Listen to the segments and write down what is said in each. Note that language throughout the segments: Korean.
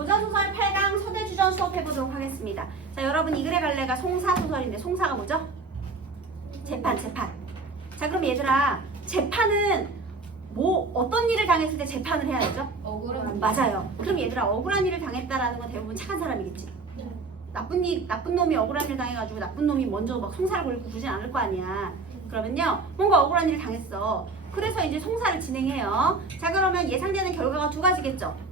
고전소설 8강 서대주전 수업해보도록 하겠습니다. 자, 여러분 이 글의 갈래가 송사소설인데 송사가 뭐죠? 재판. 자, 그럼 얘들아, 재판은 뭐 어떤 일을 당했을 때 재판을 해야 되죠? 억울한 맞아요. 그럼 얘들아, 억울한 일을 당했다라는 건 대부분 착한 사람이겠지. 나쁜 놈이 억울한 일 당해가지고 나쁜 놈이 먼저 막 송사를 걸고 그러진 않을 거 아니야. 그러면요, 뭔가 억울한 일을 당했어. 그래서 이제 송사를 진행해요. 자, 그러면 예상되는 결과가 두 가지겠죠.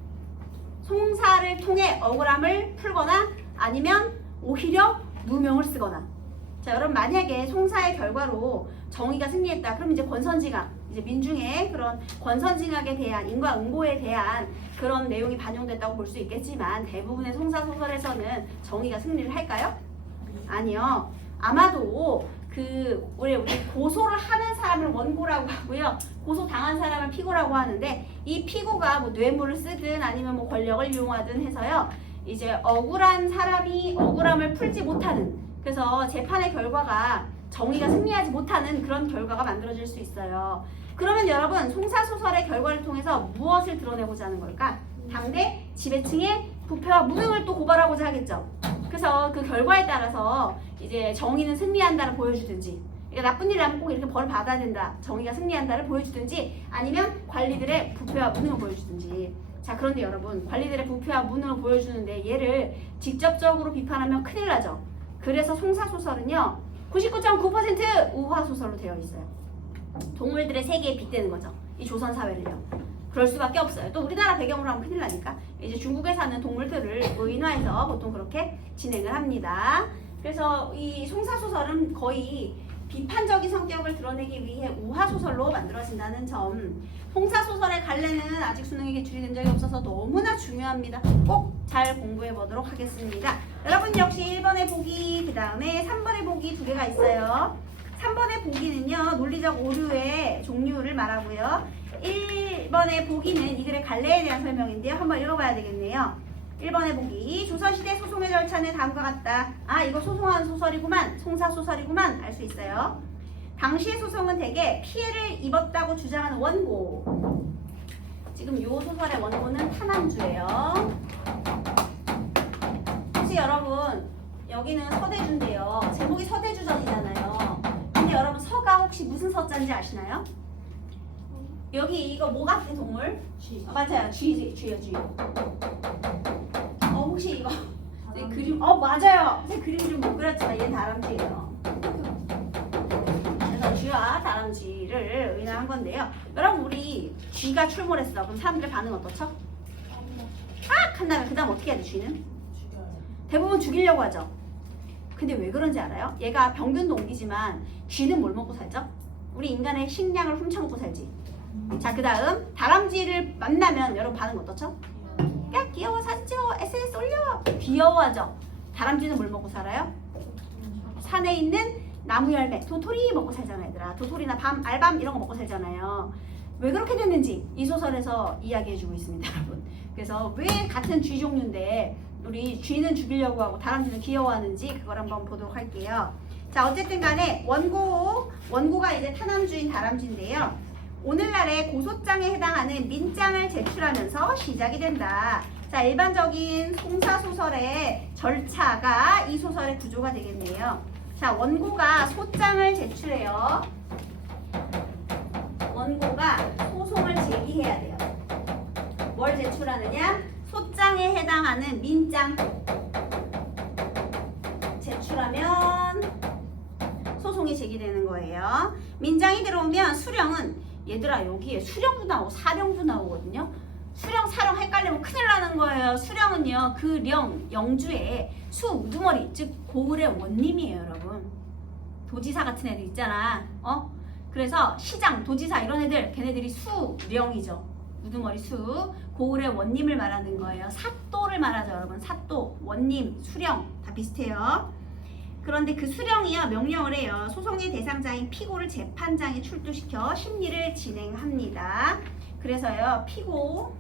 송사를 통해 억울함을 풀거나 아니면 오히려 누명을 쓰거나. 자, 여러분 만약에 송사의 결과로 정의가 승리했다. 그럼 이제 권선징악, 이제 민중의 그런 권선징악에 대한 인과응보에 대한 그런 내용이 반영됐다고 볼 수 있겠지만 대부분의 송사 소설에서는 정의가 승리를 할까요? 아니요. 아마도 우리 고소를 하는 사람을 원고라고 하고요. 고소 당한 사람을 피고라고 하는데 이 피고가 뭐 뇌물을 쓰든 아니면 뭐 권력을 이용하든 해서요. 이제 억울한 사람이 억울함을 풀지 못하는, 그래서 재판의 결과가 정의가 승리하지 못하는 그런 결과가 만들어질 수 있어요. 그러면 여러분 송사소설의 결과를 통해서 무엇을 드러내고자 하는 걸까? 당대 지배층의 부패와 무능을 또 고발하고자 하겠죠. 그래서 그 결과에 따라서 이제 정의는 승리한다를 보여주든지, 그러니까 나쁜 일을 하면 꼭 이렇게 벌을 받아야 된다, 정의가 승리한다를 보여주든지, 아니면 관리들의 부패와 무능을 보여주든지. 자, 그런데 여러분 관리들의 부패와 무능을 보여주는데 얘를 직접적으로 비판하면 큰일 나죠. 그래서 송사소설은요 99.9% 우화소설로 되어 있어요. 동물들의 세계에 빗대는 거죠. 이 조선 사회를요. 그럴 수밖에 없어요. 또 우리나라 배경으로 하면 큰일 나니까 이제 중국에 사는 동물들을 인화해서 보통 그렇게 진행을 합니다. 그래서 이 송사소설은 거의 비판적인 성격을 드러내기 위해 우화소설로 만들어진다는 점. 송사소설의 갈래는 아직 수능에 개출이 된 적이 없어서 너무나 중요합니다. 꼭 잘 공부해 보도록 하겠습니다. 여러분 역시 1번의 보기, 그 다음에 3번의 보기 두 개가 있어요. 3번의 보기는요 논리적 오류의 종류를 말하고요. 1번의 보기는 이 글의 갈래에 대한 설명인데요. 한번 읽어봐야 되겠네요. 1번의 보기, 조선시대 소송의 절차는 다음과 같다. 아, 이거 소송한 소설이구만, 송사소설이구만 알 수 있어요. 당시의 소송은 대개 피해를 입었다고 주장하는 원고. 지금 이 소설의 원고는 탄암주예요. 혹시 여러분 여기는 서대주인데요. 제목이 서대주전이잖아요. 근데 여러분 서가 혹시 무슨 서자인지 아시나요? 여기 이거 뭐 같은 동물? 쥐. 맞아요. 쥐요. 혹시 이거 그림? 맞아요. 제 그림 좀 못 그렸지만 얘는 다람쥐예요. 그래서 쥐와 다람쥐를 의미한 건데요. 여러분 우리 쥐가 출몰했어. 그럼 사람들의 반응 어떻죠? 악! 한 다음에 그 다음 어떻게 해야 돼? 쥐는? 대부분 죽이려고 하죠. 근데 왜 그런지 알아요? 얘가 병균도 옮기지만 쥐는 뭘 먹고 살죠? 우리 인간의 식량을 훔쳐먹고 살지. 자, 그 다음 다람쥐를 만나면 여러분 반응 어떻죠? 야, 귀여워, 사진 찍어, SNS 올려. 귀여워하죠. 다람쥐는 뭘 먹고 살아요? 산에 있는 나무 열매, 도토리 먹고 살잖아요, 얘들아. 도토리나 밤, 알밤 이런 거 먹고 살잖아요. 왜 그렇게 됐는지 이 소설에서 이야기해주고 있습니다, 여러분. 그래서 왜 같은 쥐 종류인데 우리 쥐는 죽이려고 하고 다람쥐는 귀여워하는지 그걸 한번 보도록 할게요. 자, 어쨌든 간에 원고가 이제 탄암주인 다람쥐인데요. 오늘날의 고소장에 해당하는 민장을 제출하면서 시작이 된다. 자, 일반적인 송사소설의 절차가 이 소설의 구조가 되겠네요. 자, 원고가 소장을 제출해요. 원고가 소송을 제기해야 돼요. 뭘 제출하느냐? 소장에 해당하는 민장 제출하면 소송이 제기되는 거예요. 민장이 들어오면 수령은, 얘들아 여기에 수령도 나오고 사령도 나오거든요. 수령, 사령 헷갈리면 큰일 나는 거예요. 수령은요 그 영주의 수 우두머리, 즉 고을의 원님이에요, 여러분. 도지사 같은 애들 있잖아. 그래서 시장, 도지사 이런 애들, 걔네들이 수령이죠. 우두머리 수, 고을의 원님을 말하는 거예요. 사또를 말하죠, 여러분. 사또, 원님, 수령 다 비슷해요. 그런데 그 수령이요 명령을 해요. 소송의 대상자인 피고를 재판장에 출두시켜 심리를 진행합니다. 그래서요 피고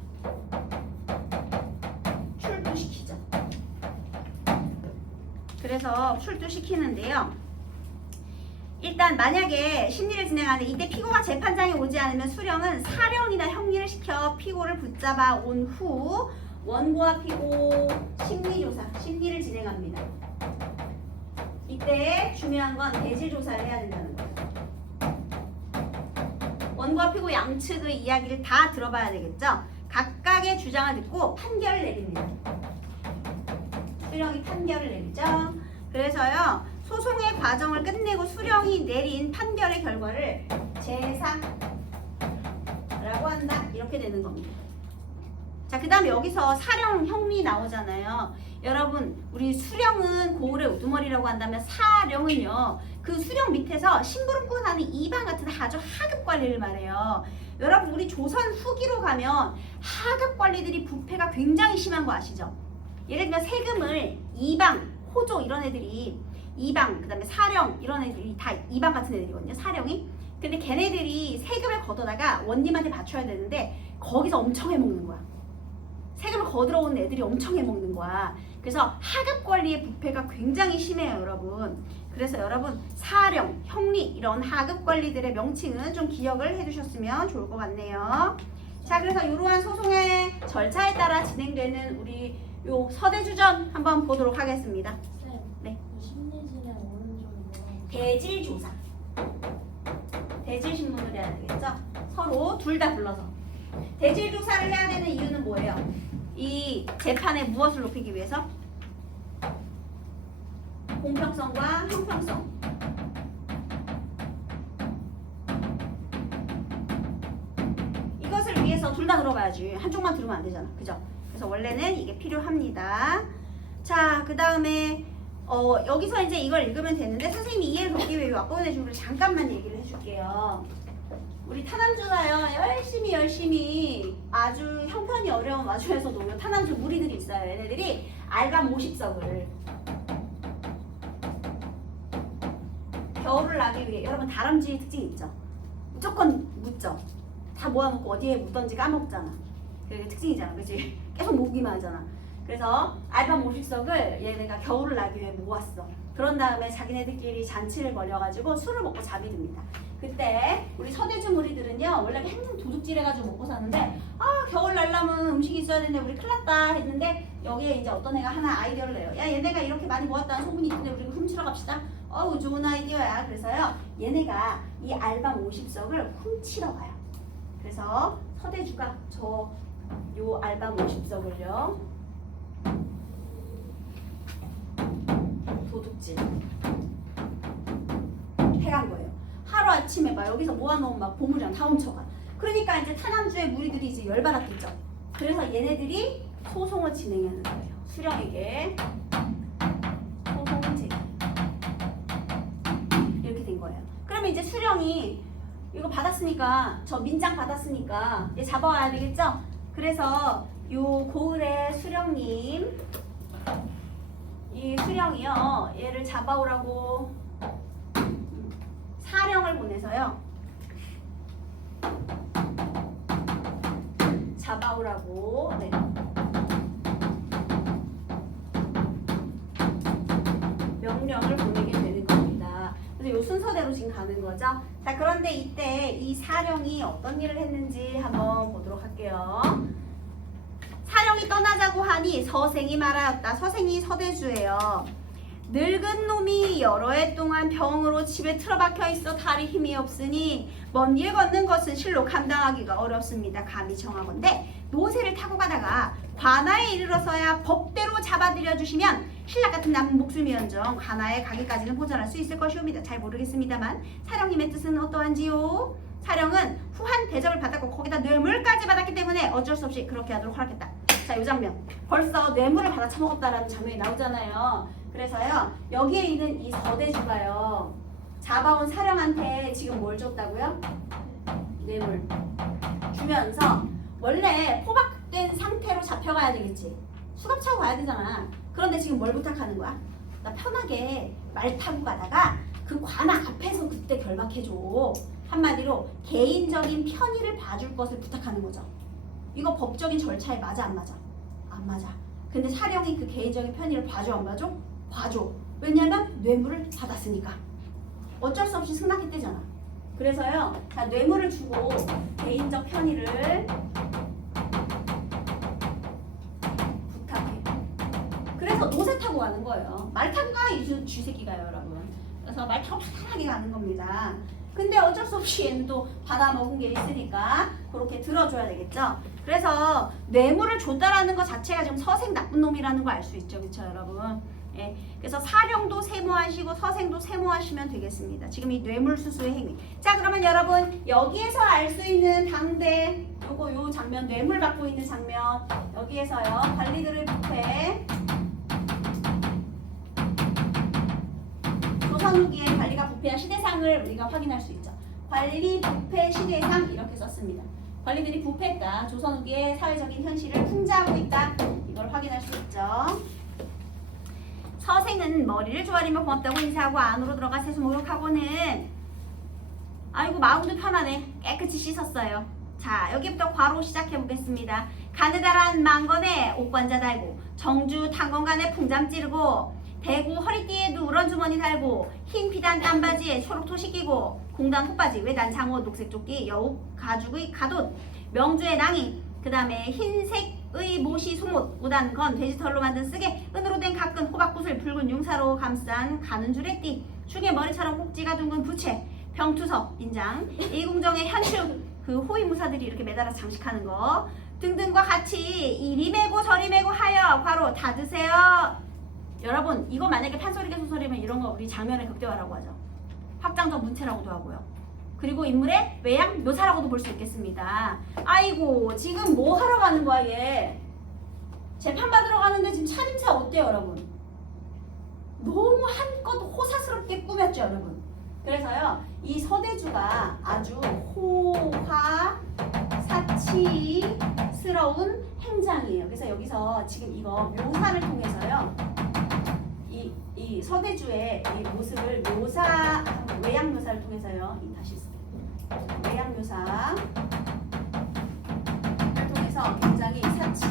출두시키죠. 그래서 출두시키는데요. 일단 만약에 심리를 진행하는데 이때 피고가 재판장에 오지 않으면 수령은 사령이나 형리를 시켜 피고를 붙잡아 온 후 원고와 피고 심리조사, 심리를 진행합니다. 이때 중요한 건 대질조사를 해야 된다는 거예요. 원고와 피고 양측의 이야기를 다 들어봐야 되겠죠? 각각의 주장을 듣고 판결을 내립니다. 수령이 판결을 내리죠. 그래서요, 소송의 과정을 끝내고 수령이 내린 판결의 결과를 재사라고 한다. 이렇게 되는 겁니다. 자, 그 다음에 여기서 사령, 형리 나오잖아요. 여러분, 우리 수령은 고을의 우두머리라고 한다면 사령은요, 그 수령 밑에서 심부름 하는 이방 같은 아주 하급 관리를 말해요. 여러분, 우리 조선 후기로 가면 하급 관리들이 부패가 굉장히 심한 거 아시죠? 예를 들면 세금을 이방, 호조 이런 애들이 이방, 그 다음에 사령 이런 애들이 다 이방 같은 애들이거든요. 사령이. 근데 걔네들이 세금을 걷어다가 원님한테 바쳐야 되는데 거기서 엄청 해먹는 거야. 세금을 거들어온 애들이 엄청 해먹는 거야. 그래서 하급 관리의 부패가 굉장히 심해요, 여러분. 그래서 여러분 사령, 형리 이런 하급 관리들의 명칭은 좀 기억을 해두셨으면 좋을 것 같네요. 자, 그래서 이러한 소송의 절차에 따라 진행되는 우리 요 서대주전 한번 보도록 하겠습니다. 네. 심리진의 오른쪽이요. 대질조사. 대질신문을 해야 되겠죠? 서로 둘 다 불러서. 대질조사를 해야 되는 이유는 뭐예요? 이 재판의 무엇을 높이기 위해서? 공평성과 형평성. 이것을 위해서 둘 다 들어봐야지. 한쪽만 들으면 안 되잖아. 그죠? 그래서 원래는 이게 필요합니다. 자, 그 다음에 여기서 이제 이걸 읽으면 되는데 선생님이 이해를 돕기 위해 왁구문의 준비를 잠깐만 얘기를 해줄게요. 우리 타남주가요 열심히 아주 형편이 어려운 와중에서도 타남주 무리들이 있어요. 얘네들이 알밤 50석을 겨울을 나기 위해, 여러분 다람쥐의 특징이 있죠. 무조건 묻죠. 다 모아놓고 어디에 묻던지 까먹잖아. 그게 특징이잖아, 그치? 계속 모으기만 하잖아. 그래서 알밤 50석을 얘네가 겨울을 나기 위해 모았어. 그런 다음에 자기네들끼리 잔치를 벌여가지고 술을 먹고 잠이 듭니다. 그때 우리 서대주 무리들은요, 원래 맨날 도둑질해가지고 먹고 사는데, 아, 겨울 날라면 음식이 있어야 되는데 우리 큰일 났다 했는데, 여기에 이제 어떤 애가 하나 아이디어를 내요. 야, 얘네가 이렇게 많이 모았다는 소문이 있는데 우리 훔치러 갑시다. 어우, 좋은 아이디어야. 그래서요, 얘네가 이 알밤 50석을 훔치러 가요. 그래서 서대주가 요 알밤 50석을요, 도둑질 해간 거예요. 하루아침에 막 여기서 모아놓은 막 보물이랑 다 훔쳐가. 그러니까 이제 타남주의 무리들이 이제 열받았겠죠. 그래서 얘네들이 소송을 진행하는 거예요. 수령에게 소송을 제기. 이렇게 된 거예요. 그러면 이제 수령이 이거 받았으니까, 저 민장 받았으니까 얘 잡아와야 되겠죠? 그래서 요 고을의 수령님, 이 수령이요, 얘를 잡아오라고 사령을 보내서요, 잡아오라고, 네, 명령을 보내게 되는 겁니다. 그래서 요 순서대로 지금 가는 거죠. 자, 그런데 이때 이 사령이 어떤 일을 했는지 한번 보도록 할게요. 사령이 떠나자고 하니 서생이 말하였다. 서생이 서대주예요. 늙은 놈이 여러 해 동안 병으로 집에 틀어박혀 있어 다리 힘이 없으니 먼 길 걷는 것은 실로 감당하기가 어렵습니다. 감히 정하건대 노새를 타고 가다가 관아에 이르러서야 법대로 잡아들여 주시면 신라 같은 남은 목숨이언정 관아에 가기까지는 보전할 수 있을 것이옵니다. 잘 모르겠습니다만 사령님의 뜻은 어떠한지요? 사령은 후한 대접을 받았고 거기다 뇌물까지 받았기 때문에 어쩔 수 없이 그렇게 하도록 허락했다. 자, 이 장면. 벌써 뇌물을 받아 처먹었다라는 장면이 나오잖아요. 그래서요, 여기에 있는 이 서대주가요, 잡아온 사령한테 지금 뭘 줬다고요? 뇌물 주면서, 원래 포박된 상태로 잡혀가야 되겠지. 수갑 차고 가야 되잖아. 그런데 지금 뭘 부탁하는 거야? 나 편하게 말 타고 가다가 그 관아 앞에서 그때 결박해줘. 한마디로 개인적인 편의를 봐줄 것을 부탁하는 거죠. 이거 법적인 절차에 맞아 안 맞아? 안 맞아. 근데 사령이 그 개인적인 편의를 봐줘 안 봐줘? 봐줘. 왜냐면 뇌물을 받았으니까. 어쩔 수 없이 승낙했대잖아. 그래서요, 자, 뇌물을 주고 개인적 편의를 가서 노새 타고 가는 거예요. 말 타고 가, 이 쥐새끼가요, 여러분. 그래서 말 타고 편하게 가는 겁니다. 근데 어쩔 수 없이 얘는 또 받아 먹은 게 있으니까 그렇게 들어줘야 되겠죠. 그래서 뇌물을 줬다라는 것 자체가 지금 서생 나쁜 놈이라는 걸 알 수 있죠, 그렇죠, 여러분? 예, 그래서 사령도 세모하시고 서생도 세모하시면 되겠습니다. 지금 이 뇌물수수의 행위. 자, 그러면 여러분 여기에서 알 수 있는 당대 요 장면, 뇌물 받고 있는 장면, 여기에서요 관리들의 부패, 조선 후기에 관리가 부패한 시대상을 우리가 확인할 수 있죠. 관리 부패 시대상 이렇게 썼습니다. 관리들이 부패했다, 조선 후기의 사회적인 현실을 풍자하고 있다, 이걸 확인할 수 있죠. 서생은 머리를 조아리며 고맙다고 인사하고 안으로 들어가 세수 목욕하고는 아이고 마음도 편하네, 깨끗이 씻었어요. 자, 여기부터 괄호 시작해 보겠습니다. 가느다란 망건에 옷관자 달고 정주 탄건간에 풍잠 찌르고 대구 허리띠에 누런 주머니 달고 흰 피단 땀바지에 초록토시 끼고 공단 콧바지 외단 장호 녹색 조끼 여욱 가죽의 가옷 명주의 낭이 그 다음에 흰색의 모시 소못 우단건 돼지털로 만든 쓰개 은으로 된 가끈 호박구슬 붉은 융사로 감싼 가는 줄의 띠 축의 머리처럼 꼭지가 둥근 부채 병투석 인장 이궁정의 현추 그 호위무사들이 이렇게 매달아서 장식하는 거 등등과 같이 이리 매고 저리 매고 하여 괄호 다 드세요. 여러분 이거 만약에 판소리계 소설이면 이런 거 우리 장면의 극대화라고 하죠. 확장적 문체라고도 하고요. 그리고 인물의 외양 묘사라고도 볼 수 있겠습니다. 아이고 지금 뭐 하러 가는 거야 얘. 재판 받으러 가는데 지금 차림새 어때요 여러분? 너무 한껏 호사스럽게 꾸몄죠 여러분. 그래서요 이 서대주가 아주 호화사치스러운 행장이에요. 그래서 여기서 지금 이거 묘사를 통해서요 이 서대주의 이 모습을 외양 묘사를 통해서요 다시 외양 묘사를 통해서 굉장히 사치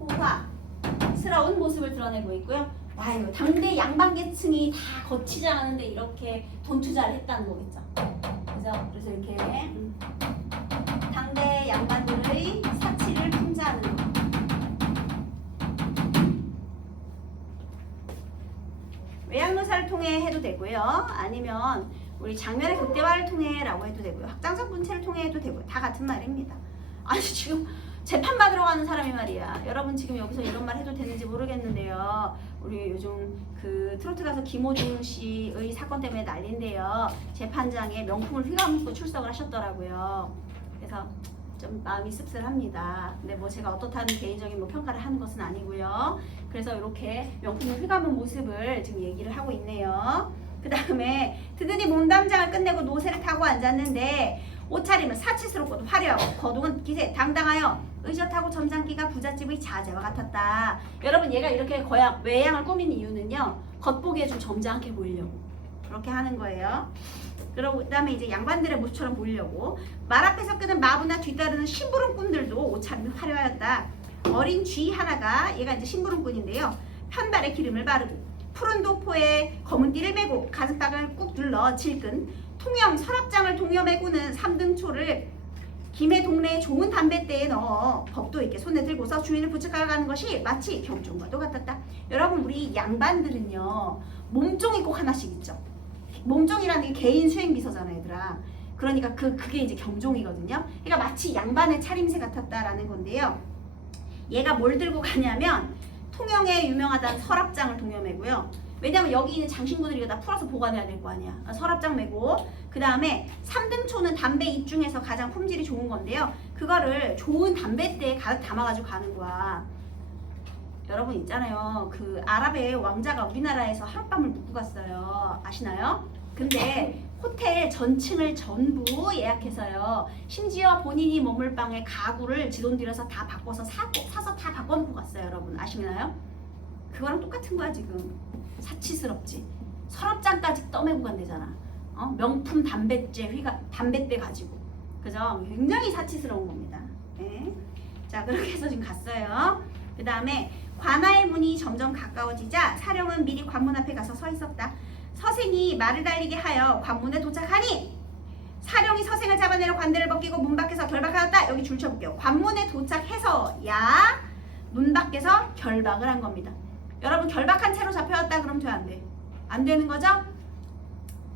호화스러운 모습을 드러내고 있고요. 아유 당대 양반계층이 다 거치지 않았는데 이렇게 돈 투자를 했다는 거겠죠. 그래서 이렇게 당대 양반들의 사치를 풍자하는 거. 외양묘사를 통해 해도 되고요. 아니면 우리 장면의 극대화를 통해라고 해도 되고요. 확장적 문체를 통해 해도 되고요. 다 같은 말입니다. 아니 지금 재판 받으러 가는 사람이 말이야. 여러분 지금 여기서 이런 말 해도 되는지 모르겠는데요. 우리 요즘 그 트로트 가수 김호중 씨의 사건 때문에 난리인데요. 재판장에 명품을 휘감고 출석을 하셨더라고요. 그래서 좀 마음이 씁쓸합니다. 근데 뭐 제가 어떻다는 개인적인 뭐 평가를 하는 것은 아니고요. 그래서 이렇게 명품을 휘감은 모습을 지금 얘기를 하고 있네요. 그 다음에 드드니 몸담장을 끝내고 노새를 타고 앉았는데 옷차림은 사치스럽고도 화려하고 거동은 기세 당당하여 의젓하고 점잖기가 부잣집의 자제와 같았다. 여러분 얘가 이렇게 외양을 꾸민 이유는요. 겉보기에 좀 점잖게 보이려고 그렇게 하는 거예요. 그리고 그다음에 이제 양반들의 모습처럼 보이려고 말 앞에서 끄는 마부나 뒤따르는 심부름꾼들도 옷차림이 화려하였다. 어린 쥐 하나가 얘가 이제 심부름꾼인데요. 편발에 기름을 바르고 푸른 도포에 검은 띠를 메고 가슴팍을 꾹 눌러 질끈 통영 서랍장을 동여 메고는 3등초를 김해 동네의 좋은 담뱃대에 넣어 법도 있게 손에 들고서 주인을 부축하여 가는 것이 마치 경종과도 같았다. 여러분 우리 양반들은요 몸종이 꼭 하나씩 있죠. 몸종이라는 게 개인 수행비서잖아 얘들아. 그러니까 그게 이제 경종이거든요. 그러니까 마치 양반의 차림새 같았다라는 건데요. 얘가 뭘 들고 가냐면 통영에 유명하다는 서랍장을 동여 메고요. 왜냐면 여기 있는 장신구들이 이거 다 풀어서 보관해야 될 거 아니야. 서랍장 메고 그 다음에 3등초는 담배 잎 중에서 가장 품질이 좋은 건데요. 그거를 좋은 담뱃대에 가득 담아가지고 가는 거야. 여러분 있잖아요. 그 아랍의 왕자가 우리나라에서 하룻밤을 묵고 갔어요. 아시나요? 근데 호텔 전층을 전부 예약해서요. 심지어 본인이 머물 방에 가구를 지 돈 들여서 다 바꿔서 사서 다 바꿔놓고 갔어요. 여러분 아시나요? 그거랑 똑같은 거야 지금. 사치스럽지. 서랍장까지 떠매고 간대잖아. 명품 담뱃대 가지고. 그죠? 굉장히 사치스러운 겁니다. 네. 자 그렇게 해서 지금 갔어요. 그 다음에 관아의 문이 점점 가까워지자 사령은 미리 관문 앞에 가서 서 있었다. 서생이 말을 달리게 하여 관문에 도착하니 사령이 서생을 잡아내려 관대를 벗기고 문 밖에서 결박하였다. 여기 줄 쳐볼게요. 관문에 도착해서야 문 밖에서 결박을 한 겁니다. 여러분 결박한 채로 잡혀왔다 그러면 돼, 안 돼? 안 되는 거죠?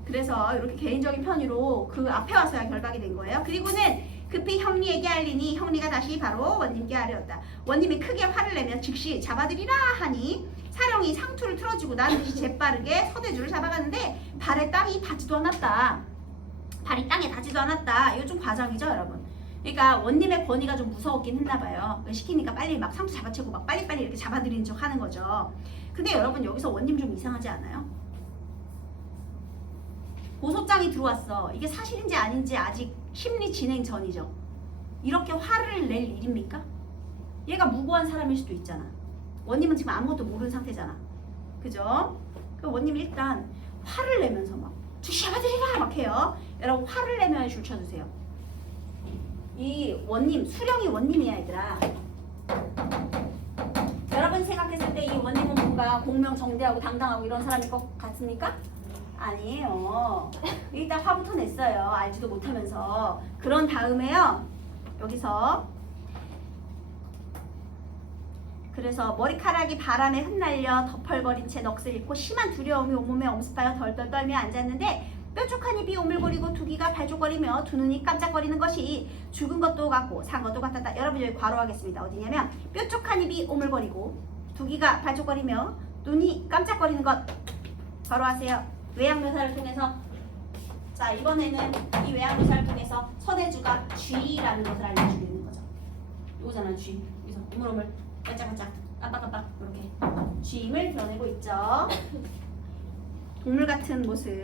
그래서 이렇게 개인적인 편의로 그 앞에 와서야 결박이 된 거예요. 그리고는 급히 형리에게 알리니 형리가 다시 바로 원님께 아뢰었다. 원님이 크게 화를 내며 즉시 잡아들이라 하니 사령이 상투를 틀어주고 난 듯이 재빠르게 서대주를 잡아가는데 발에 땅이 닿지도 않았다. 발이 땅에 닿지도 않았다. 이거 좀 과장이죠, 여러분? 그러니까 원님의 권위가 좀 무서웠긴 했나봐요. 시키니까 빨리 막 상투 잡아채고 막 빨리빨리 이렇게 잡아들이는 척 하는 거죠. 근데 여러분 여기서 원님 좀 이상하지 않아요? 고소장이 들어왔어. 이게 사실인지 아닌지 아직 심리 진행 전이죠. 이렇게 화를 낼 일입니까? 얘가 무고한 사람일 수도 있잖아. 원님은 지금 아무것도 모르는 상태잖아. 그죠? 그 원님이 일단 화를 내면서 막 즉시 잡아들이라 막 해요. 여러분 화를 내면 줄 쳐주세요. 이 원님, 수령이 원님이야 얘들아. 여러분 생각했을 때 이 원님은 뭔가 공명정대하고 당당하고 이런 사람일 것 같습니까? 아니에요. 일단 화부터 냈어요. 알지도 못하면서. 그런 다음에요. 여기서 그래서 머리카락이 바람에 흩날려 덮얼거린 채 넋을 잃고 심한 두려움이 온몸에 엄습하여 덜덜 떨며 앉았는데 뾰족한 입이 오물거리고 두 귀가 발족거리며 두 눈이 깜짝거리는 것이 죽은 것도 같고 산 것도 같았다. 여러분 여기 괄호하겠습니다. 어디냐면 뾰족한 입이 오물거리고 두 귀가 발족거리며 눈이 깜짝거리는 것 괄호하세요. 외양묘사를 통해서 자 이번에는 이 외양묘사를 통해서 서대주가 쥐라는 것을 알려주고 있는 거죠. 이거잖아요. 쥐. 여기서 오물오물 반짝반짝 깜빡깜빡 이렇게 쥐임을 드러내고 있죠. 동물 같은 모습.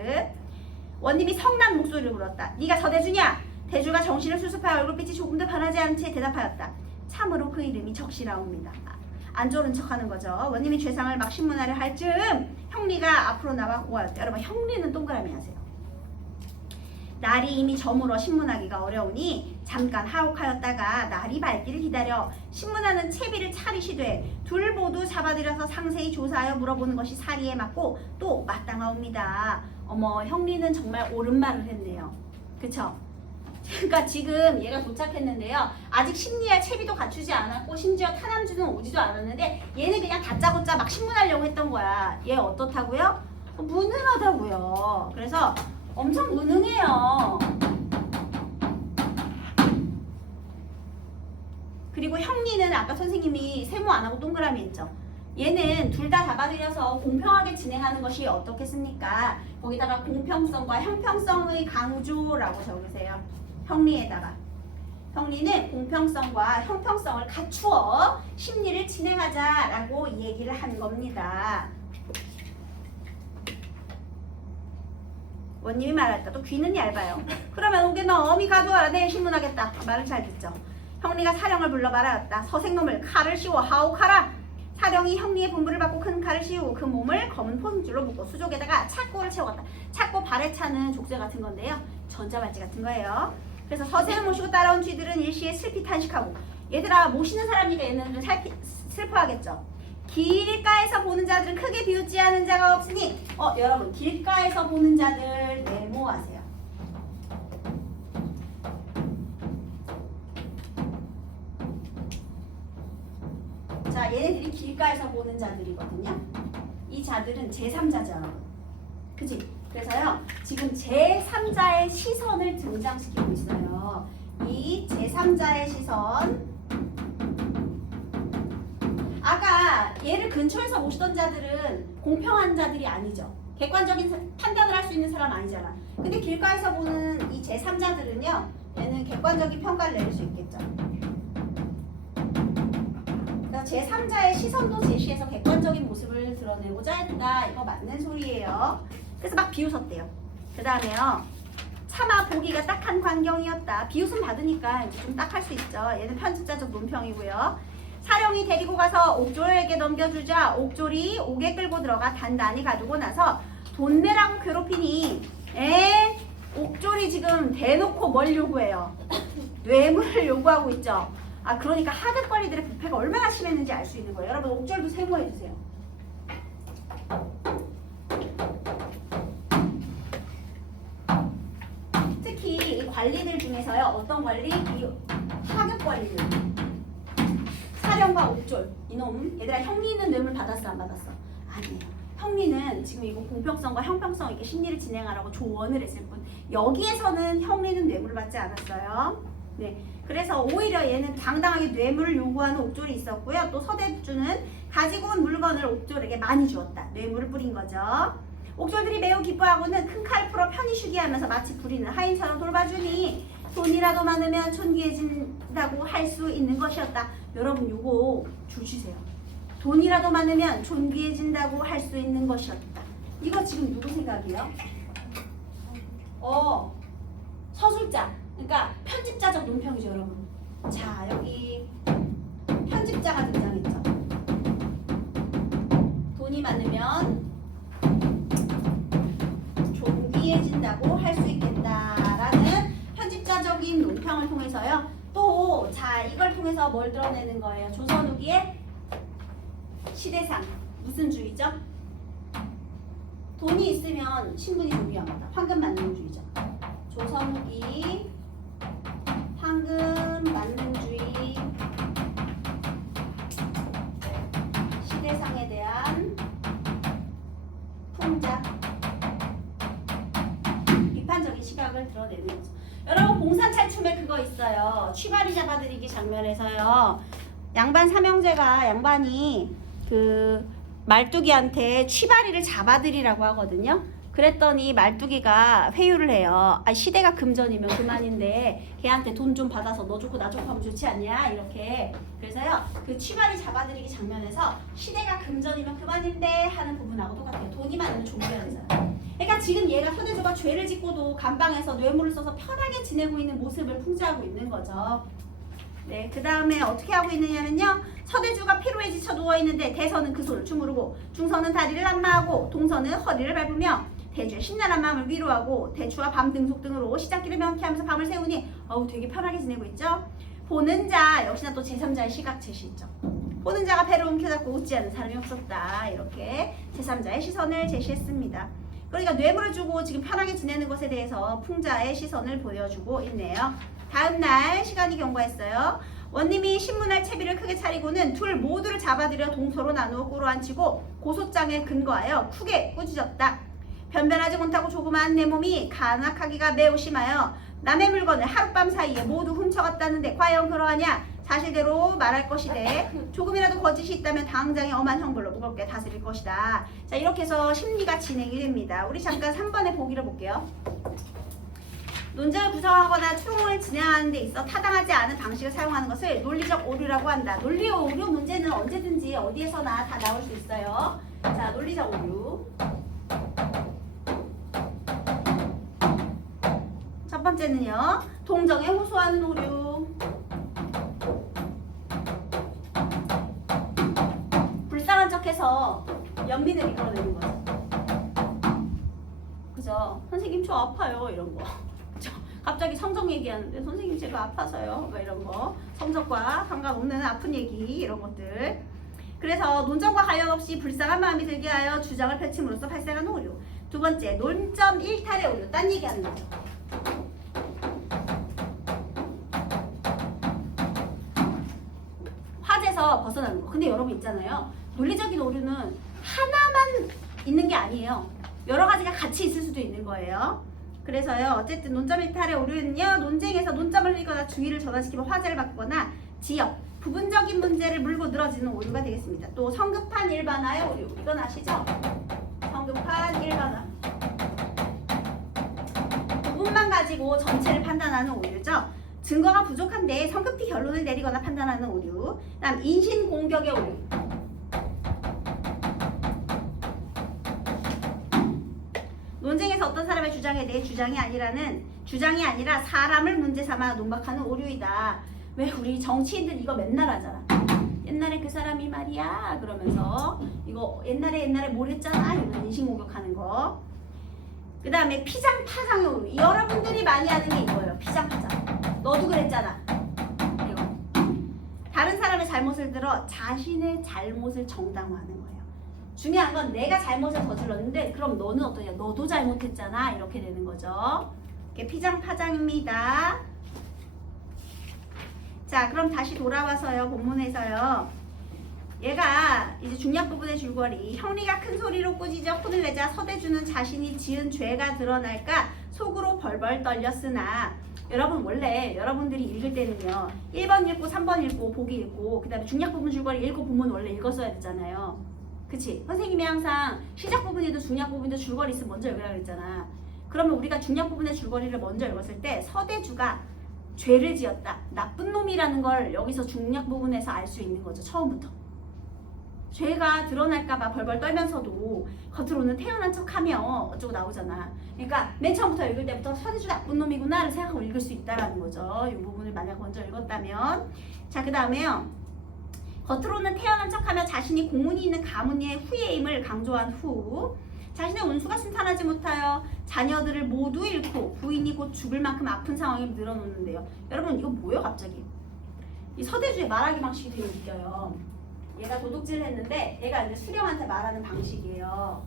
원님이 성난 목소리를 불었다. 네가 서대주냐? 대주가 정신을 수습하여 얼굴빛이 조금도 변하지 않은 채 대답하였다. 참으로 그 이름이 적시라옵니다. 안 좋은 척하는 거죠. 원님이 죄상을 막 신문하려 할 즈음 형리가 앞으로 나와 고하였다. 여러분 형리는 동그라미 하세요. 날이 이미 저물어 신문하기가 어려우니 잠깐 하옥하였다가 날이 밝기를 기다려 신문하는 채비를 차리시되 둘 모두 잡아들여서 상세히 조사하여 물어보는 것이 사리에 맞고 또 마땅하옵니다. 어머 형리는 정말 옳은 말을 했네요. 그쵸? 그러니까 지금 얘가 도착했는데요. 아직 심리할 채비도 갖추지 않았고 심지어 타남주는 오지도 않았는데 얘는 그냥 다짜고짜 막 신문하려고 했던 거야. 얘 어떻다고요? 무능하다고요. 그래서 엄청 무능해요. 그리고 형리는 아까 선생님이 세모 안 하고 동그라미 했죠. 얘는 둘 다 잡아들여서 공평하게 진행하는 것이 어떻겠습니까? 거기다가 공평성과 형평성의 강조라고 적으세요. 형리에다가. 형리는 공평성과 형평성을 갖추어 심리를 진행하자라고 얘기를 한 겁니다. 원님이 말할까? 또 귀는 얇아요. 그러면 오게 너 어미 가져와라. 내일 신문하겠다. 말을 잘 듣죠. 형리가 사령을 불러 말하였다. 서생놈을 칼을 씌워 하옥하라. 사령이 형리의 분부를 받고 큰 칼을 씌우고 그 몸을 검은 포승줄로 묶고 수족에다가 착고를 채웠다. 착고 발에 차는 족쇄 같은 건데요. 전자발찌 같은 거예요. 그래서 서생을 모시고 따라온 쥐들은 일시에 슬피 탄식하고 얘들아 모시는 사람이니까 얘네들은 슬퍼하겠죠. 길가에서 보는 자들은 크게 비웃지 않은 자가 없으니 여러분 길가에서 보는 자들 메모하세요. 자 얘네들이 길가에서 보는 자들이거든요. 이 자들은 제3자죠 여러분. 그치? 그래서요 지금 제3자의 시선을 등장시키고 있어요. 이 제3자의 시선 아까 얘를 근처에서 모시던 자들은 공평한 자들이 아니죠. 객관적인 판단을 할 수 있는 사람 아니잖아. 근데 길가에서 보는 이 제3자들은요 얘는 객관적인 평가를 내릴 수 있겠죠. 그러니까 제3자의 시선도 제시해서 객관적인 모습을 드러내고자 했다. 이거 맞는 소리예요. 그래서 막 비웃었대요. 그 다음에요 차마 보기가 딱한 광경이었다. 비웃음 받으니까 이제 좀 딱할 수 있죠. 얘는 편집자적 논평이고요. 사령이 데리고 가서 옥졸에게 넘겨주자 옥졸이 옥에 끌고 들어가 단단히 가두고 나서 돈 내라고 괴롭히니 옥졸이 지금 대놓고 뭘 요구해요? 뇌물을 요구하고 있죠. 아 그러니까 하객관리들의 부패가 얼마나 심했는지 알 수 있는 거예요. 여러분 옥졸도 세모해주세요. 특히 이 관리들 중에서요 어떤 관리? 이 하객관리들. 과형과 옥졸. 이놈 얘들아 형리는 뇌물 받았어 안 받았어? 아니에요. 형리는 지금 이거 공평성과 형평성 있게 심리를 진행하라고 조언을 했을 뿐 여기에서는 형리는 뇌물을 받지 않았어요. 네, 그래서 오히려 얘는 당당하게 뇌물을 요구하는 옥졸이 있었고요. 또 서대주는 가지고 온 물건을 옥졸에게 많이 주었다. 뇌물을 뿌린 거죠. 옥졸들이 매우 기뻐하고는 큰 칼 풀어 편히 쉬게 하면서 마치 부리는 하인처럼 돌봐주니 돈이라도 많으면 존귀해진다고 할 수 있는 것이었다. 여러분 요거 주시세요. 돈이라도 많으면 존귀해진다고 할 수 있는 것이었다. 이거 지금 누구 생각이에요? 서술자. 그러니까 편집자적 논평이죠, 여러분. 자, 여기 편집자가 등장했죠. 돈이 많으면 존귀해진다고 할 수 있겠다라는 편집자적인 논평을 통해서요. 또, 자, 이걸 통해서 뭘 드러내는 거예요? 조선 후기의 시대상. 무슨 주의죠? 돈이 있으면 신분이 존귀합니다. 황금 만능주의죠. 조선 후기 황금 만능주의 시대상에 대한 풍자 비판적인 시각을 드러내는 거죠. 여러분 공산탈춤에 그거 있어요. 취바리 잡아들이기 장면에서요. 양반 삼형제가 양반이 그 말뚝이한테 취바리를 잡아들이라고 하거든요. 그랬더니 말뚝이가 회유를 해요. 아, 시대가 금전이면 그만인데 걔한테 돈 좀 받아서 너 좋고 나 좋고 하면 좋지 않냐 이렇게. 그래서요 그 취바리 잡아들이기 장면에서 시대가 금전이면 그만인데 하는 부분하고 똑같아요. 돈이 많으면 존귀하잖아요. 그러니까 지금 얘가 서대주가 죄를 짓고도 감방에서 뇌물을 써서 편하게 지내고 있는 모습을 풍자하고 있는 거죠. 네, 그 다음에 어떻게 하고 있느냐면요. 서대주가 피로에 지쳐 누워있는데 대선은 그 소를 주무르고 중선은 다리를 안마하고 동선은 허리를 밟으며 대주의 신랄한 마음을 위로하고 대추와 밤 등속 등으로 시작기를 명쾌하면서 밤을 새우니 어우 되게 편하게 지내고 있죠. 보는 자 역시나 또 제3자의 시각 제시했죠. 보는 자가 배를 움켜잡고 웃지 않는 사람이 없었다. 이렇게 제3자의 시선을 제시했습니다. 그러니까 뇌물을 주고 지금 편하게 지내는 것에 대해서 풍자의 시선을 보여주고 있네요. 다음날 시간이 경과했어요. 원님이 신문할 채비를 크게 차리고는 둘 모두를 잡아들여 동서로 나누어 꿇어 앉히고 고소장에 근거하여 크게 꾸짖었다. 변변하지 못하고 조그마한 내 몸이 간악하기가 매우 심하여 남의 물건을 하룻밤 사이에 모두 훔쳐갔다는데 과연 그러하냐? 사실대로 말할 것이되 조금이라도 거짓이 있다면 당장의 엄한 형벌로 무겁게 다스릴 것이다. 자, 이렇게 해서 심리가 진행이 됩니다. 우리 잠깐 3번의 보기를 볼게요. 논쟁을 구성하거나 추론을 진행하는 데 있어 타당하지 않은 방식을 사용하는 것을 논리적 오류라고 한다. 논리 오류 문제는 언제든지 어디에서나 다 나올 수 있어요. 자, 논리적 오류. 첫 번째는요. 동정에 호소하는 오류. 불쌍한 척해서 연민을 이끌어내는 거죠. 그죠? 선생님 저 아파요 이런 거. 갑자기 성적 얘기하는데 선생님 제가 아파서요 뭐 이런 거. 성적과 상관없는 아픈 얘기 이런 것들. 그래서 논점과 관련 없이 불쌍한 마음이 들게 하여 주장을 펼침으로써 발생한 오류. 두 번째, 논점 일탈의 오류. 딴 얘기하는 거죠. 화제에서 벗어나는 거. 근데 여러분 있잖아요. 논리적인 오류는 하나만 있는 게 아니에요. 여러 가지가 같이 있을 수도 있는 거예요. 그래서요. 어쨌든 논점 일탈의 오류는요. 논쟁에서 논점을 흘리거나 주의를 전환시키며 화제를 바꾸거나 지역, 부분적인 문제를 물고 늘어지는 오류가 되겠습니다. 또 성급한 일반화의 오류. 이건 아시죠? 성급한 일반화. 부분만 가지고 전체를 판단하는 오류죠. 증거가 부족한데 성급히 결론을 내리거나 판단하는 오류. 그다음 인신공격의 오류. 논쟁에서 어떤 사람의 주장에 대해 주장이 아니라 사람을 문제 삼아 논박하는 오류이다. 왜 우리 정치인들 이거 맨날 하잖아. 옛날에 그 사람이 말이야 그러면서 이거 옛날에 뭘 했잖아 이런 인신공격하는 거. 그 다음에 피장파장의 오류. 여러분들이 많이 하는 게 이거예요. 피장파장. 너도 그랬잖아. 이거. 다른 사람의 잘못을 들어 자신의 잘못을 정당화하는 거예요. 중요한 건 내가 잘못을 저질렀는데 그럼 너는 어떠냐? 너도 잘못했잖아. 이렇게 되는 거죠. 이게 피장파장입니다. 자, 그럼 다시 돌아와서요. 본문에서요. 얘가 이제 중략 부분의 줄거리. 형리가 큰 소리로 꾸짖어 혼을 내자 서대주는 자신이 지은 죄가 드러날까 속으로 벌벌 떨렸으나 여러분 원래 여러분들이 읽을 때는요 1번 읽고 3번 읽고 보기 읽고 그 다음에 중략 부분 줄거리 읽고 본문 원래 읽었어야 되잖아요. 그치? 선생님이 항상 시작 부분에도 중략 부분에도 줄거리 있으면 먼저 읽으라고 했잖아. 그러면 우리가 중략 부분의 줄거리를 먼저 읽었을 때 서대주가 죄를 지었다. 나쁜 놈이라는 걸 여기서 중략 부분에서 알 수 있는 거죠. 처음부터. 죄가 드러날까봐 벌벌 떨면서도 겉으로는 태연한 척하며 어쩌고 나오잖아. 그러니까 맨 처음부터 읽을 때부터 서대주 나쁜 놈이구나를 생각하고 읽을 수 있다라는 거죠. 이 부분을 만약 먼저 읽었다면. 자, 그 다음에요. 겉으로는 태연한 척하며 자신이 공운이 있는 가문의 후예임을 강조한 후 자신의 운수가 순탄하지 못하여 자녀들을 모두 잃고 부인이 곧 죽을 만큼 아픈 상황에 늘어놓는데요. 여러분 이거 뭐예요 갑자기? 이 서대주의 말하기 방식이 되게 웃겨요. 얘가 도둑질을 했는데 얘가 이제 수령한테 말하는 방식이에요.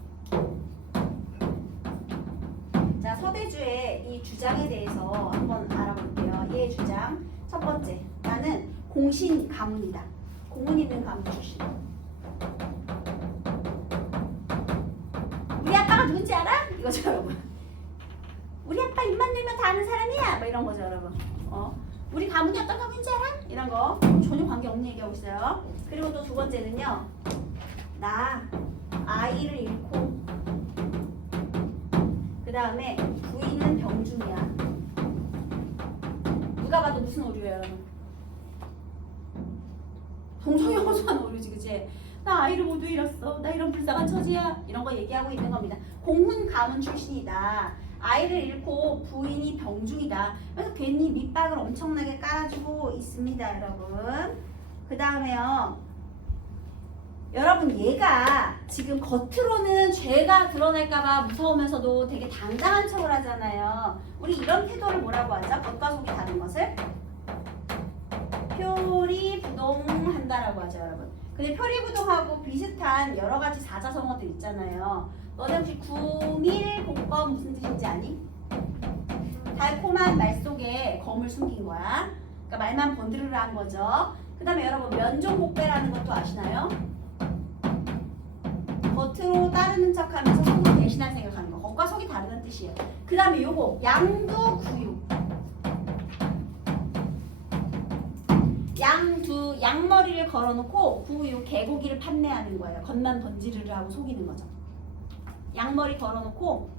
자, 서대주의 이 주장에 대해서 한번 알아볼게요. 얘의 주장 첫 번째, 나는 공신 가문이다. 공운 있는 가문 출신. 우리 아빠가 누군지 알아? 이거죠 여러분. 우리 아빠 입만 열면 다 아는 사람이야. 뭐 이런 거죠 여러분. 우리 가문이 어떤 가문인지 알아? 이런 거 전혀 관계없는 얘기하고 있어요. 그리고 또 두 번째는요. 나 아이를 잃고 그 다음에 부인은 병중이야. 누가 봐도 무슨 오류예요 여러분? 동성애호소한 오류지 그치? 나 아이를 모두 잃었어. 나 이런 불쌍한 처지야. 이런 거 얘기하고 있는 겁니다. 공훈 가문 출신이다. 아이를 잃고 부인이 병중이다. 그래서 괜히 밑박을 엄청나게 깔아주고 있습니다 여러분. 그 다음에요. 여러분 얘가 지금 겉으로는 죄가 드러날까봐 무서우면서도 되게 당당한 척을 하잖아요. 우리 이런 태도를 뭐라고 하죠? 겉과 속이 다른 것을 표리부동한다라고 하죠 여러분. 근데 표리부동하고 비슷한 여러 가지 사자성어들 있잖아요. 너네 혹시 구밀복검 무슨 뜻인지 아니? 달콤한 말 속에 검을 숨긴 거야. 그러니까 말만 번드르르 한 거죠. 그 다음에 여러분 면종복배라는 것도 아시나요? 겉으로 따르는 척하면서 속으로 대신할 생각하는 거. 겉과 속이 다르다는 뜻이에요. 그 다음에 요거 양두구육. 양머리를 걸어놓고 구유 개고기를 판매하는 거예요. 겉만 번지르르 하고 속이는 거죠. 양머리 걸어놓고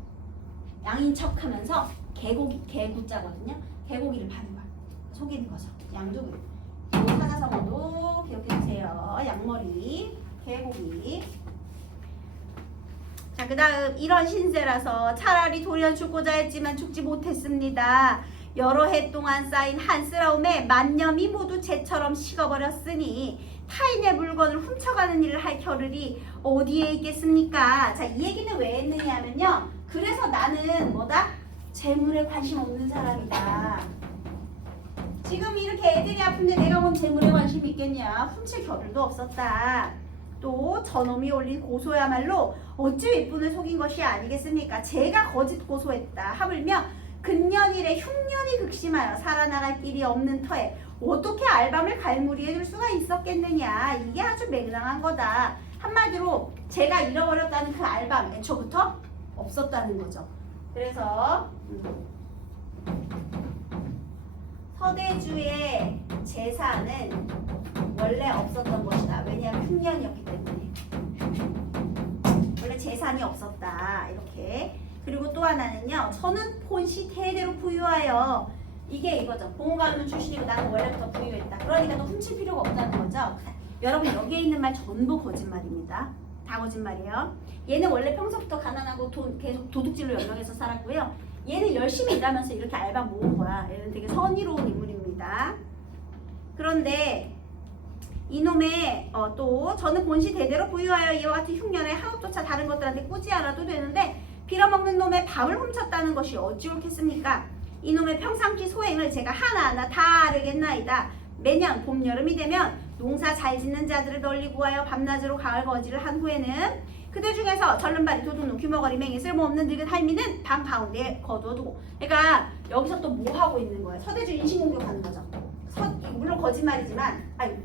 양인 척하면서 개고기 개구자거든요. 개고기를 파는 거야. 속이는 거죠. 양두구육. 이 사자성어도 기억해주세요. 양머리 개고기. 자, 그 다음 이런 신세라서 차라리 돌연 죽고자 했지만 죽지 못했습니다. 여러 해 동안 쌓인 한스러움에 만념이 모두 재처럼 식어버렸으니 타인의 물건을 훔쳐가는 일을 할 겨를이 어디에 있겠습니까? 자, 이 얘기는 왜 했느냐 하면요. 그래서 나는 뭐다? 재물에 관심 없는 사람이다. 지금 이렇게 애들이 아픈데 내가 뭔 재물에 관심 있겠냐? 훔칠 겨를도 없었다. 또 저놈이 올린 고소야말로 어찌 윗분을 속인 것이 아니겠습니까? 제가 거짓 고소했다. 하물며 근년일에 흉년이 극심하여 살아나갈 길이 없는 터에 어떻게 알밤을 갈무리해 줄 수가 있었겠느냐. 이게 아주 맹랑한 거다. 한마디로 제가 잃어버렸다는 그 알밤 애초부터 없었다는 거죠. 그래서 서대주의 재산은 원래 없었던 것이다. 왜냐하면 흉년이었기 때문에. 원래 재산이 없었다. 이렇게. 그리고 또 하나는요. 저는 본시 대대로 부유하여 이게 이거죠. 봉가문 출신이고 나는 원래부터 부유했다. 그러니까 또 훔칠 필요가 없다는 거죠. 여러분 여기에 있는 말 전부 거짓말입니다. 다 거짓말이에요. 얘는 원래 평소부터 가난하고 계속 도둑질로 연명해서 살았고요. 얘는 열심히 일하면서 이렇게 알바 모은 거야. 얘는 되게 선의로운 인물입니다. 그런데 이놈의 또 저는 본시 대대로 부유하여 이와 같은 흉년에 한없조차 다른 것들한테 꾸지 않아도 되는데 빌어먹는 놈의 밥을 훔쳤다는 것이 어찌 옳겠습니까? 이놈의 평상시 소행을 제가 하나하나 다 알겠나이다. 매년 봄 여름이 되면 농사 잘 짓는 자들을 널리 구하여 밤낮으로 가을 거지를 한 후에는 그들 중에서 절름발이 도둑놈 규머거리 맹이 쓸모없는 늙은 할미는 방 가운데에 거두어두고. 그러니까 여기서 또 뭐 하고 있는 거예요? 서대주 인신공격하는 거죠. 물론 거짓말이지만 아유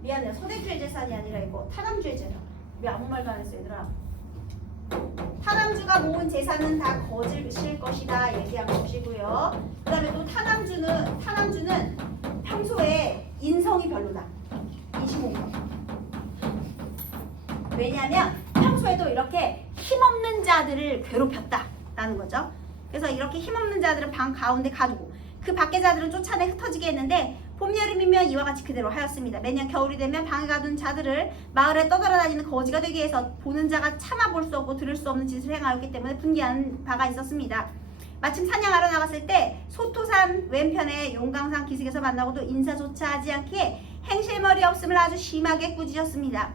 미안해요. 서대주의 재산이 아니라 이거 타담주의 재산. 왜 아무 말도 안 했어 얘들아. 타담주가 모은 재산은 다 거짓일 것이다 얘기한 것이고요. 그 다음에 또 타담주는 평소에 인성이 별로다. 25번. 왜냐하면 평소에도 이렇게 힘없는 자들을 괴롭혔다라는 거죠. 그래서 이렇게 힘없는 자들은 방 가운데 가두고 그 밖의 자들은 쫓아내 흩어지게 했는데 봄, 여름이면 이와 같이 그대로 하였습니다. 매년 겨울이 되면 방에 가둔 자들을 마을에 떠돌아다니는 거지가 되게 해서 보는 자가 참아볼 수 없고 들을 수 없는 짓을 행하였기 때문에 분개한 바가 있었습니다. 마침 사냥하러 나갔을 때 소토산 왼편의 용강산 기슭에서 만나고도 인사조차 하지 않기에 행실머리 없음을 아주 심하게 꾸짖었습니다.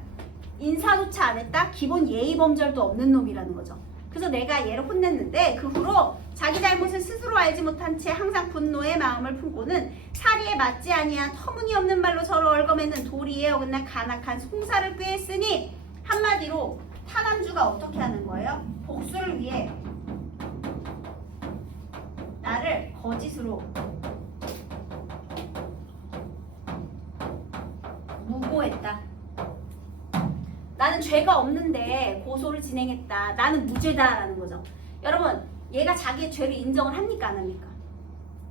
인사조차 안 했다? 기본 예의범절도 없는 놈이라는 거죠. 그래서 내가 얘를 혼냈는데 그 후로 자기 잘못을 스스로 알지 못한 채 항상 분노의 마음을 품고는 사리에 맞지 아니한 터무니없는 말로 서로 얽어매는 도리에 어긋난 간악한 송사를 꾀했으니 한마디로 타담주가 어떻게 하는 거예요? 복수를 위해 나를 거짓으로 무고했다. 나는 죄가 없는데 고소를 진행했다. 나는 무죄다라는 거죠. 여러분, 얘가 자기의 죄를 인정을 합니까? 안 합니까?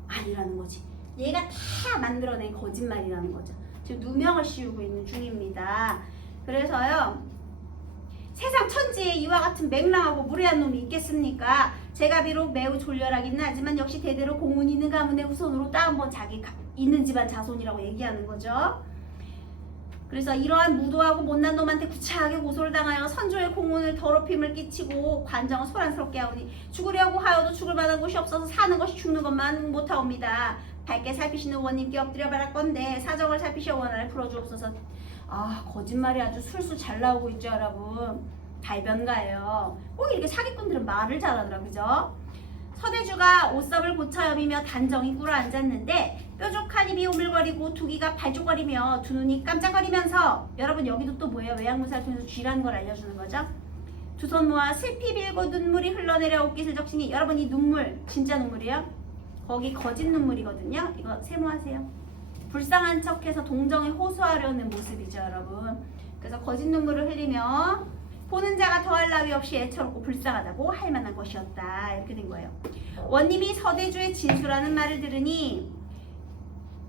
아니라는 거지. 얘가 다 만들어낸 거짓말이라는 거죠. 지금 누명을 씌우고 있는 중입니다. 그래서요. 세상 천지에 이와 같은 맹랑하고 무례한 놈이 있겠습니까? 제가 비록 매우 졸렬하기는 하지만 역시 대대로 공운 있는 가문의 후손으로 딱 한번 자기 있는 집안 자손이라고 얘기하는 거죠. 그래서 이러한 무도하고 못난 놈한테 구차하게 고소를 당하여 선조의 공운을 더럽힘을 끼치고 관정을 소란스럽게 하오니 죽으려고 하여도 죽을 만한 곳이 없어서 사는 것이 죽는 것만 못하옵니다. 밝게 살피시는 원님께 엎드려 바랄 건데 사정을 살피셔 원한을 풀어주옵소서. 아 거짓말이 아주 술술 잘 나오고 있죠 여러분. 발변가예요. 꼭 이렇게 사기꾼들은 말을 잘하더라 그죠? 서대주가 옷섭을 고쳐여미며 단정히 꿇어앉았는데 뾰족한 입이 오물거리고 두 귀가 발족거리며 두 눈이 깜짝거리면서 여러분 여기도 또 뭐예요? 외양문사를 통해서 쥐라는 걸 알려주는 거죠. 두 손 모아 슬피 빌고 눈물이 흘러내려 옷깃을 적시니 여러분 이 눈물 진짜 눈물이에요? 거기 거짓 눈물이거든요. 이거 세모하세요. 불쌍한 척해서 동정에 호소하려는 모습이죠 여러분. 그래서 거짓 눈물을 흘리며 보는 자가 더할 나위 없이 애처롭고 불쌍하다고 할 만한 것이었다. 이렇게 된 거예요. 원님이 서대주의 진수라는 말을 들으니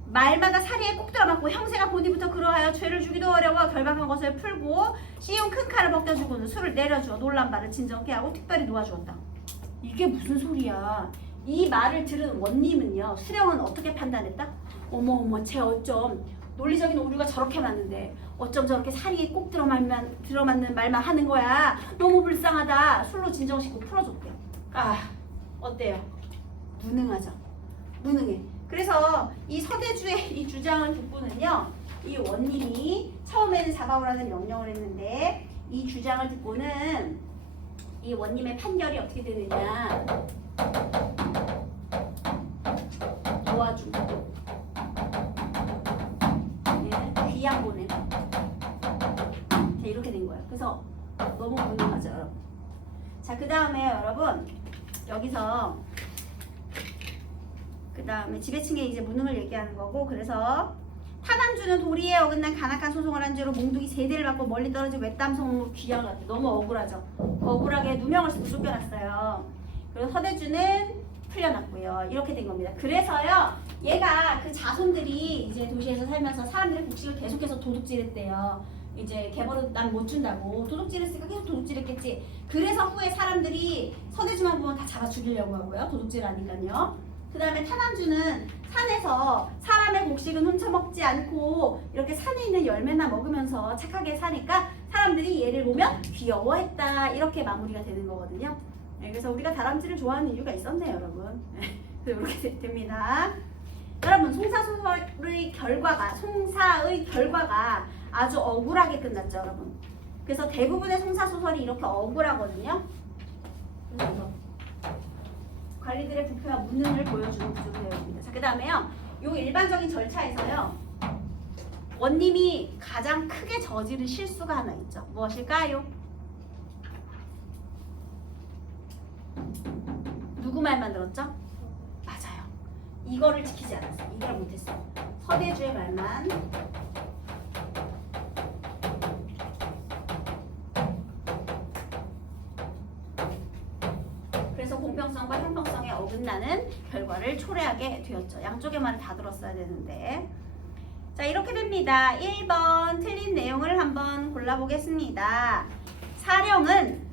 말마다 사리에 꼭 들어맞고 형세가 본디부터 그러하여 죄를 주기도 어려워 결박한 것을 풀고 씌운 큰 칼을 벗겨주고는 술을 내려주어 놀란 바를 진정케 하고 특별히 놓아주었다. 이게 무슨 소리야. 이 말을 들은 원님은요. 수령은 어떻게 판단했다? 어머 쟤 어쩜 논리적인 오류가 저렇게 많은데 어쩜 저렇게 사리에 꼭 들어맞는 말만 하는 거야. 너무 불쌍하다. 술로 진정시키고 풀어줬대요. 아 어때요? 무능하죠. 무능해. 그래서 이 서대주의 이 주장을 듣고는요. 이 원님이 처음에는 잡아오라는 명령을 했는데 이 주장을 듣고는 이 원님의 판결이 어떻게 되느냐. 도와주고 귀양 보내. 자 이렇게 된 거예요. 그래서 너무 무능하죠 여러분. 자 그 다음에 여러분 여기서 그 다음에 지배층의 이제 무능을 얘기하는 거고 그래서 타담주는 도리에 어긋난 간악한 소송을 한 죄로 몽둥이 3대를 받고 멀리 떨어진 외딴성으로 귀양 갔대. 너무 억울하죠. 억울하게 누명을 쓰고 쫓겨났어요. 그리고 서대주는 풀려났고요. 이렇게 된 겁니다. 그래서요 얘가 그 자손들이 이제 도시에서 살면서 사람들의 곡식을 계속해서 도둑질했대요. 이제 개벌은 난 못 준다고 도둑질했으니까 계속 도둑질했겠지. 그래서 후에 사람들이 서대주만 보면 다 잡아 죽이려고 하고요. 도둑질 하니까요. 그 다음에 타담주는 산에서 사람의 곡식은 훔쳐먹지 않고 이렇게 산에 있는 열매나 먹으면서 착하게 사니까 사람들이 얘를 보면 귀여워했다. 이렇게 마무리가 되는 거거든요. 네, 그래서 우리가 다람쥐를 좋아하는 이유가 있었네요 여러분. 그래서 이렇게 됩니다. 여러분 송사의 결과가 아주 억울하게 끝났죠 여러분. 그래서 대부분의 송사소설이 이렇게 억울하거든요. 그래서 관리들의 부패와 무능을 보여주는 구조로 되어 있습니다. 자, 그 다음에요. 요 일반적인 절차에서요. 원님이 가장 크게 저지른 실수가 하나 있죠. 무엇일까요? 누구 말만 들었죠? 맞아요. 이거를 지키지 않았어요. 이걸 못했어요. 서대주의 말만. 그래서 공평성과 형평성에 어긋나는 결과를 초래하게 되었죠. 양쪽의 말을 다 들었어야 되는데. 자, 이렇게 됩니다. 1번 틀린 내용을 한번 골라보겠습니다. 사령은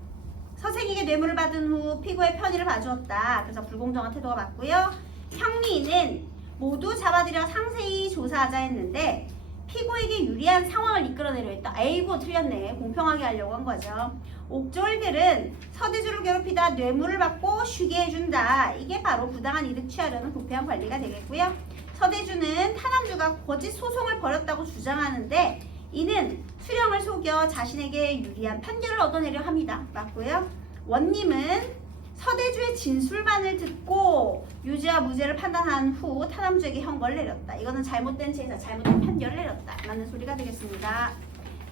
서생에게 뇌물을 받은 후 피고의 편의를 봐주었다. 그래서 불공정한 태도가 맞고요. 형리는 모두 잡아들여 상세히 조사하자 했는데 피고에게 유리한 상황을 이끌어내려 했다. 에이고 틀렸네. 공평하게 하려고 한 거죠. 옥졸들은 서대주를 괴롭히다 뇌물을 받고 쉬게 해준다. 이게 바로 부당한 이득 취하려는 부패한 관리가 되겠고요. 서대주는 타남주가 거짓 소송을 벌였다고 주장하는데 이는 수령을 속여 자신에게 유리한 판결을 얻어내려 합니다. 맞고요. 원님은 서대주의 진술만을 듣고 유죄와 무죄를 판단한 후 타남주에게 형벌을 내렸다. 이거는 잘못된 죄에서 잘못된 판결을 내렸다. 맞는 소리가 되겠습니다.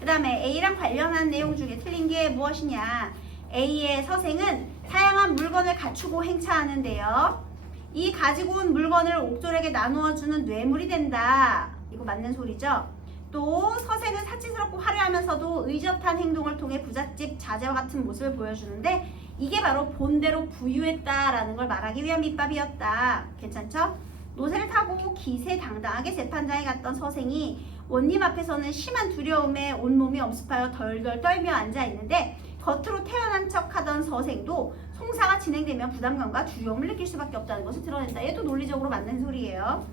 그 다음에 A랑 관련한 내용 중에 틀린 게 무엇이냐. A의 서생은 다양한 물건을 갖추고 행차하는데요. 이 가지고 온 물건을 옥졸에게 나누어주는 뇌물이 된다. 이거 맞는 소리죠. 또 서생은 사치스럽고 화려하면서도 의젓한 행동을 통해 부잣집 자제와 같은 모습을 보여주는데 이게 바로 본대로 부유했다라는 걸 말하기 위한 밑밥이었다. 괜찮죠? 노새를 타고 기세당당하게 재판장에 갔던 서생이 원님 앞에서는 심한 두려움에 온몸이 엄습하여 덜덜 떨며 앉아있는데 겉으로 태연한 척하던 서생도 송사가 진행되면 부담감과 두려움을 느낄 수밖에 없다는 것을 드러낸다. 얘도 논리적으로 맞는 소리예요.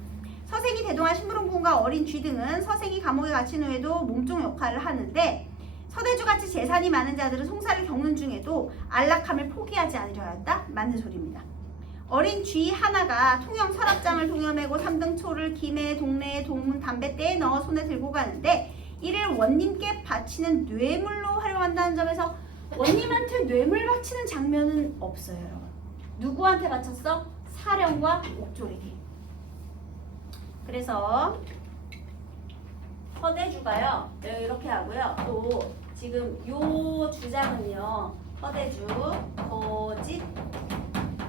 서생이 대동한 신부름꾼과 어린 쥐 등은 서생이 감옥에 갇힌 후에도 몸종 역할을 하는데 서대주같이 재산이 많은 자들은 송사를 겪는 중에도 안락함을 포기하지 않으려 하였다. 맞는 소리입니다. 어린 쥐 하나가 통영 서랍장을 동여매고 3등 초를 김해 동네의 동문 담뱃대에 넣어 손에 들고 가는데 이를 원님께 바치는 뇌물로 활용한다는 점에서 원님한테 뇌물 바치는 장면은 없어요. 여러분. 누구한테 바쳤어? 사령과 옥졸에게. 그래서 서대주가요 이렇게 하고요. 또 지금 요 주장은요 서대주 거짓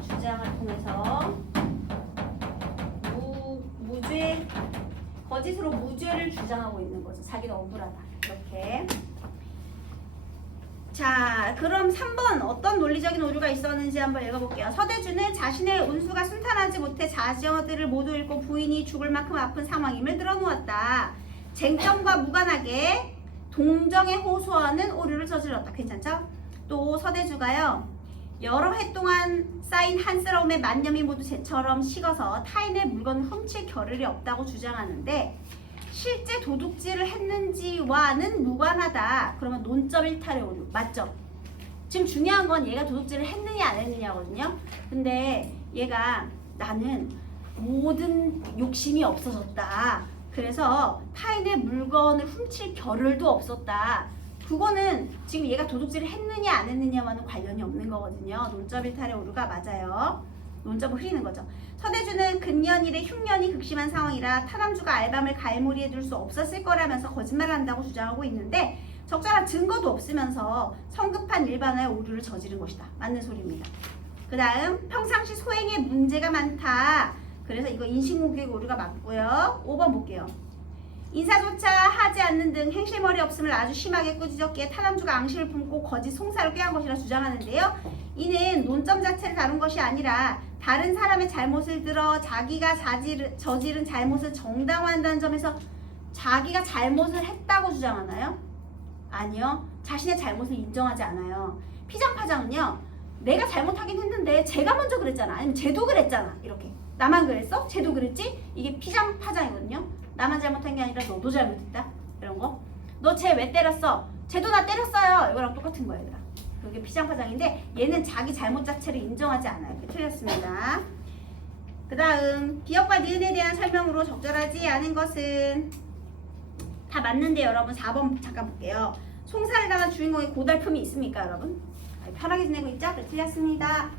주장을 통해서 무죄 거짓으로 무죄를 주장하고 있는 거죠. 자기는 억울하다 이렇게. 자, 그럼 3번 어떤 논리적인 오류가 있었는지 한번 읽어볼게요. 서대주는 자신의 운수가 순탄하지 못해 자녀들을 모두 잃고 부인이 죽을 만큼 아픈 상황임을 늘어놓았다. 쟁점과 무관하게 동정에 호소하는 오류를 저질렀다. 괜찮죠? 또 서대주가요. 여러 해 동안 쌓인 한스러움에 만념이 모두 쟤처럼 식어서 타인의 물건을 훔칠 겨를이 없다고 주장하는데 실제 도둑질을 했는지와는 무관하다. 그러면 논점 일탈의 오류. 맞죠? 지금 중요한 건 얘가 도둑질을 했느냐 안 했느냐거든요. 근데 얘가 나는 모든 욕심이 없어졌다. 그래서 타인의 물건을 훔칠 겨를도 없었다. 그거는 지금 얘가 도둑질을 했느냐 안 했느냐와는 관련이 없는 거거든요. 논점 일탈의 오류가 맞아요. 논점을 흐리는 거죠. 서대주는 근년 이래 흉년이 극심한 상황이라 타남주가 알밤을 갈무리에 둘 수 없었을 거라면서 거짓말을 한다고 주장하고 있는데 적절한 증거도 없으면서 성급한 일반화의 오류를 저지른 것이다. 맞는 소리입니다. 그 다음 평상시 소행에 문제가 많다. 그래서 이거 인신공격 오류가 맞고요. 5번 볼게요. 인사조차 하지 않는 등 행실머리 없음을 아주 심하게 꾸짖었기에 타남주가 앙심을 품고 거짓 송사를 꾀한 것이라 주장하는데요. 이는 논점 자체를 다룬 것이 아니라 다른 사람의 잘못을 들어 자기가 저지른 잘못을 정당화한다는 점에서 자기가 잘못을 했다고 주장하나요? 아니요. 자신의 잘못을 인정하지 않아요. 피장파장은요. 내가 잘못하긴 했는데 제가 먼저 그랬잖아. 아니면 쟤도 그랬잖아. 이렇게. 나만 그랬어? 쟤도 그랬지? 이게 피장파장이거든요. 나만 잘못한 게 아니라 너도 잘못했다. 이런 거. 너 쟤 왜 때렸어? 쟤도 나 때렸어요. 이거랑 똑같은 거예요. 얘들아. 그게 피장파장인데 얘는 자기 잘못 자체를 인정하지 않아요. 이렇게 틀렸습니다. 그 다음 기억과 니은에 대한 설명으로 적절하지 않은 것은 다 맞는데 여러분 4번 잠깐 볼게요. 송사를 당한 주인공의 고달픔이 있습니까 여러분? 편하게 지내고 있죠? 네, 틀렸습니다.